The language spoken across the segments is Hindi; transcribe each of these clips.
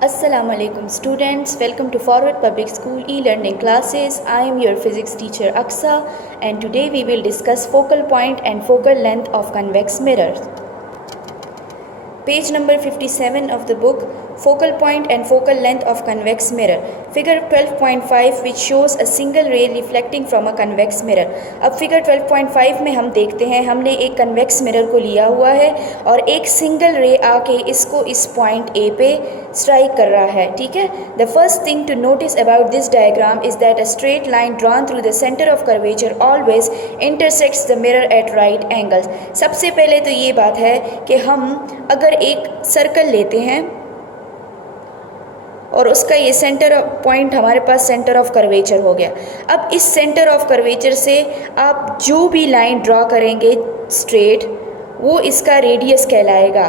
Assalamualaikum students, welcome to Forward Public School e-learning classes. I am your physics teacher Aksa and today we will discuss focal point and focal length of convex mirrors. Page number 57 of the book, Focal Point and Focal Length of Convex Mirror. Figure 12.5 which shows a single ray reflecting from a convex mirror. अब फिगर 12.5 में हम देखते हैं हमने एक कन्वेक्स मिरर को लिया हुआ है और एक सिंगल रे आके इसको इस पॉइंट ए पे स्ट्राइक कर रहा है, ठीक है. The first thing to notice about this diagram is that a straight line drawn through the centre of curvature always intersects the mirror at right angles. सबसे पहले तो ये बात है कि हम अगर एक सर्कल लेते हैं और उसका ये सेंटर पॉइंट हमारे पास सेंटर ऑफ कर्वेचर हो गया. अब इस सेंटर ऑफ कर्वेचर से आप जो भी लाइन ड्रॉ करेंगे स्ट्रेट, वो इसका रेडियस कहलाएगा,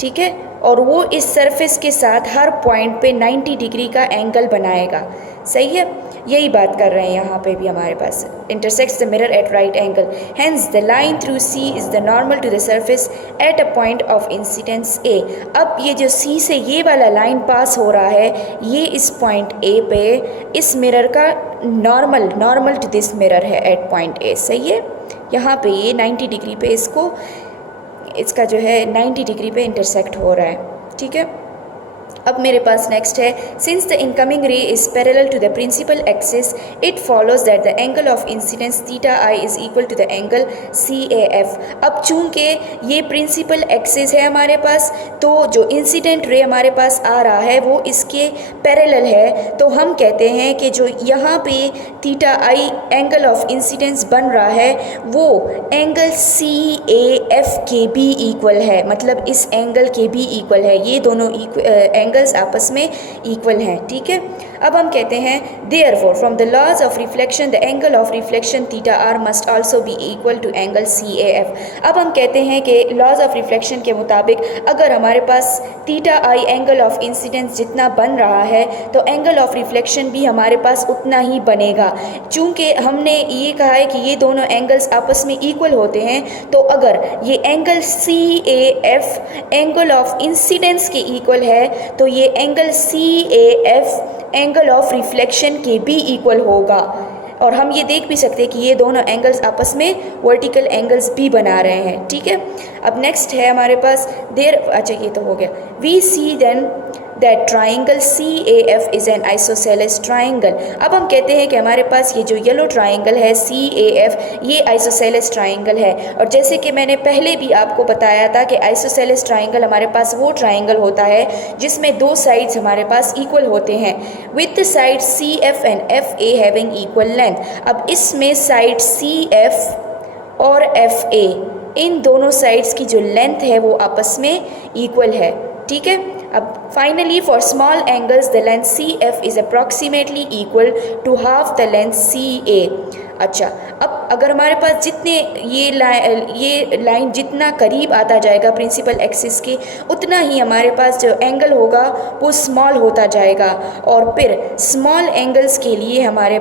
ठीक है. और वो इस सरफेस के साथ हर पॉइंट पे 90 डिग्री का एंगल बनाएगा, सही है. यही बात कर रहे हैं यहाँ पे भी हमारे पास, intersects the mirror at right angle. Hence the line through C is the normal to the surface at a point of incidence A. अब ये जो सी से ये वाला लाइन पास हो रहा है, ये इस पॉइंट ए पे इस मिरर का नॉर्मल टू दिस मिरर है एट पॉइंट ए, सही है. यहाँ पे ये 90 डिग्री पे इसका जो है 90 डिग्री पे इंटरसेक्ट हो रहा है, ठीक है. अब मेरे पास नेक्स्ट है, since the incoming ray is parallel to the principal axis it follows that the angle of incidence theta i is equal to the angle C A F. अब चूंकि ये प्रिंसिपल एक्सिस है हमारे पास, तो जो इंसिडेंट रे हमारे पास आ रहा है वो इसके पैरेलल है, तो हम कहते हैं कि जो यहाँ पे theta i angle of incidence बन रहा है वो एंगल सी ए एफ के भी इक्वल है, मतलब इस एंगल के भी इक्वल है. ये दोनों एंगल्स आपस में इक्वल हैं, ठीक है. अब हम कहते हैं therefore from the laws of reflection the angle of reflection theta r must also be equal to angle C A F. अब हम कहते हैं कि लॉज ऑफ रिफ्लेक्शन के मुताबिक अगर हमारे पास theta i angle of incidence जितना बन रहा है तो एंगल ऑफ रिफ्लेक्शन भी हमारे पास उतना ही बनेगा. चूँकि हमने ये कहा है कि ये दोनों एंगल्स आपस में इक्वल होते हैं, तो अगर ये angle C A F angle of incidence के इक्वल है तो ये angle C A F angle of reflection के भी इक्वल होगा. और हम ये देख भी सकते हैं कि ये दोनों एंगल्स आपस में वर्टिकल एंगल्स भी बना रहे हैं, ठीक है. अब नेक्स्ट है हमारे पास अच्छा ये तो हो गया. We see then that triangle C A F is an isosceles triangle. अब हम कहते हैं कि हमारे पास ये जो येलो ट्राइंगल है सी ए एफ, ये आइसोसेलेस ट्राइंगल है. और जैसे कि मैंने पहले भी आपको बताया था कि आइसोसेलेस ट्राइंगल हमारे पास वो ट्राइंगल होता है जिसमें दो साइड्स हमारे पास इक्वल होते हैं, with side C F and F A having equal length. अब इसमें साइड सी एफ और एफ ए, इन दोनों साइड्स की जो लेंथ है वो आपस में इक्वल है, ठीक है. अब finally for small angles the length C F is approximately equal to half the length C A. अच्छा, अब अगर हमारे पास जितने ये लाइन जितना करीब आता जाएगा प्रिंसिपल एक्सिस के, उतना ही हमारे पास जो एंगल होगा वो स्मॉल होता जाएगा. और फिर स्मॉल एंगल्स के लिए हमारे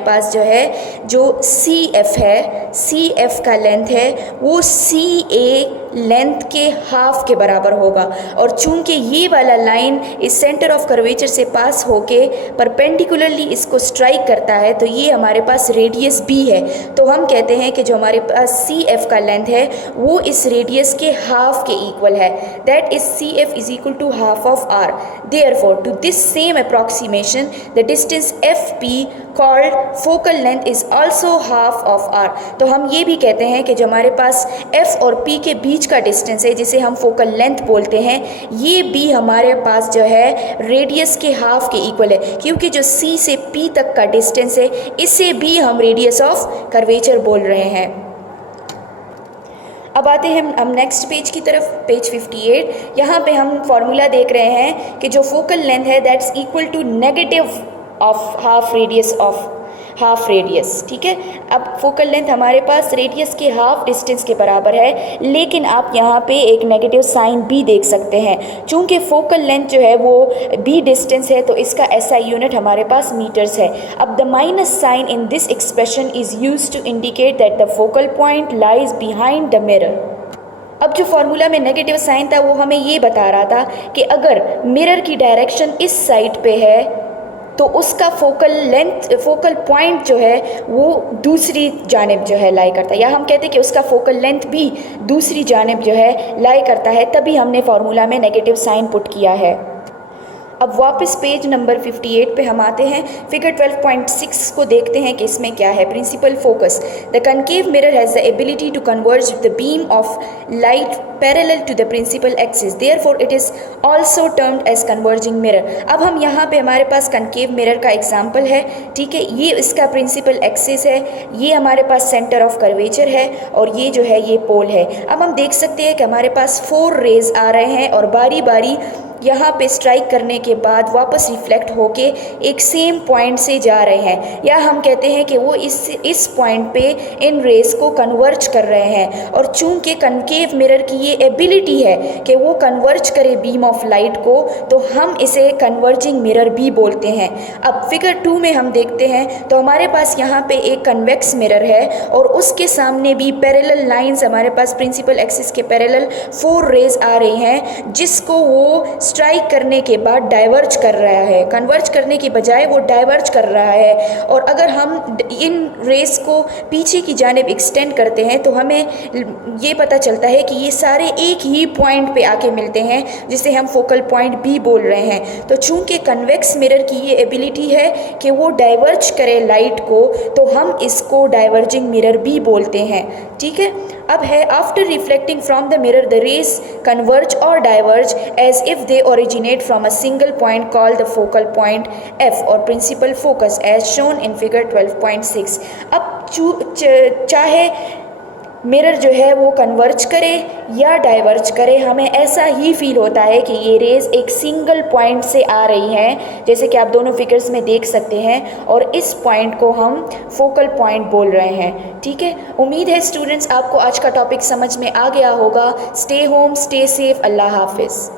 पास जो है जो सी एफ है, सी एफ का लेंथ है वो सी ए लेंथ के हाफ के बराबर होगा. और चूंकि ये वाला लाइन इस सेंटर ऑफ कर्वेचर से पास होके परपेंडिकुलरली इसको स्ट्राइक करता है, तो ये हमारे पास रेडियस भी है. तो हम कहते हैं कि जो हमारे पास सी एफ का लेंथ है वो इस रेडियस के हाफ के इक्वल है, that is C F is equal to half of R. Therefore to this same approximation the distance F P called focal length is also half of R. तो हम ये भी कहते हैं कि जो हमारे पास एफ और पी के बीच का डिस्टेंस है जिसे हम फोकल लेंथ बोलते हैं, ये भी हमारे पास जो है रेडियस के हाफ के इक्वल है, क्योंकि जो सी से पी तक का डिस्टेंस है इसे भी हम रेडियस ऑफ कर्वेचर बोल रहे हैं. अब आते हैं हम नेक्स्ट पेज की तरफ, पेज 58. यहाँ पे हम फॉर्मूला देख रहे हैं कि जो फोकल लेंथ है that's equal to negative of half radius, ठीक है. अब फोकल लेंथ हमारे पास रेडियस के हाफ डिस्टेंस के बराबर है, लेकिन आप यहाँ पे एक नेगेटिव साइन भी देख सकते हैं. चूँकि फोकल लेंथ जो है वो भी डिस्टेंस है तो इसका एसआई यूनिट हमारे पास मीटर्स है. अब the minus sign in this expression is used to indicate that the focal point lies behind the mirror. अब जो फॉर्मूला में नेगेटिव साइन था वो हमें ये बता रहा था कि अगर मिरर की डायरेक्शन इस साइड पे है तो उसका फोकल पॉइंट जो है वो दूसरी जानिब जो है लाई करता है, या हम कहते हैं कि उसका फोकल लेंथ भी दूसरी जानिब जो है लाई करता है, तभी हमने फार्मूला में नेगेटिव साइन पुट किया है। अब वापस पेज नंबर 58 पे हम आते हैं। फिगर 12.6 को देखते हैं कि इसमें क्या है। Principal focus, the concave mirror has the ability to converge the beam of light parallel to the principal axis, therefore it is also termed as converging mirror. अब हम यहाँ पे हमारे पास कनकेव मिरर का एग्जाम्पल है, ठीक है। ये इसका प्रिंसिपल एक्सिस है, ये हमारे पास सेंटर ऑफ कर्वेचर है और ये जो है ये पोल है। अब हम देख सकते हैं कि हमारे पास 4 रेज आ रहे हैं और बारी बारी यहाँ पे स्ट्राइक करने के बाद वापस रिफ्लेक्ट होके एक सेम पॉइंट से जा रहे हैं, या हम कहते हैं कि वो इस पॉइंट पे इन रेस को कन्वर्ज कर रहे हैं। और चूंकि कनकेव मिरर की ये एबिलिटी है कि वो कन्वर्ज करे बीम ऑफ लाइट को, तो हम इसे कन्वर्जिंग मिरर भी बोलते हैं। अब फिगर 2 में हम देखते हैं तो हमारे पास यहाँ पे एक कन्वेक्स मिरर है और उसके सामने भी पैरेलल लाइंस हमारे पास प्रिंसिपल एक्सिस के पैरेलल 4 रेज आ रही हैं, जिसको वो स्ट्राइक करने के बाद डाइवर्ज कर रहा है, कन्वर्ज करने की बजाय वो डाइवर्ज कर रहा है। और अगर हम इन रेस को पीछे की जानिब एक्सटेंड करते हैं तो हमें ये पता चलता है कि ये सारे एक ही पॉइंट पे आके मिलते हैं, जिसे हम फोकल पॉइंट भी बोल रहे हैं। तो चूंकि कन्वेक्स मिरर की ये एबिलिटी है कि वो डाइवर्ज करे लाइट को, तो हम इसको डाइवर्जिंग मिरर भी बोलते हैं, ठीक है। अब है, after reflecting from the mirror the rays converge और diverge as if they originate from a single point called the focal point F or principal focus as shown in figure 12.6। अब चाहे मिरर जो है वो कन्वर्ज करे या डाइवर्ज करे, हमें ऐसा ही फील होता है कि ये रेज एक सिंगल पॉइंट से आ रही हैं, जैसे कि आप दोनों फिगर्स में देख सकते हैं, और इस पॉइंट को हम फोकल पॉइंट बोल रहे हैं, ठीक है। उम्मीद है स्टूडेंट्स आपको आज का टॉपिक समझ में आ गया होगा। स्टे होम, स्टे सेफ, अल्लाह हाफिज़।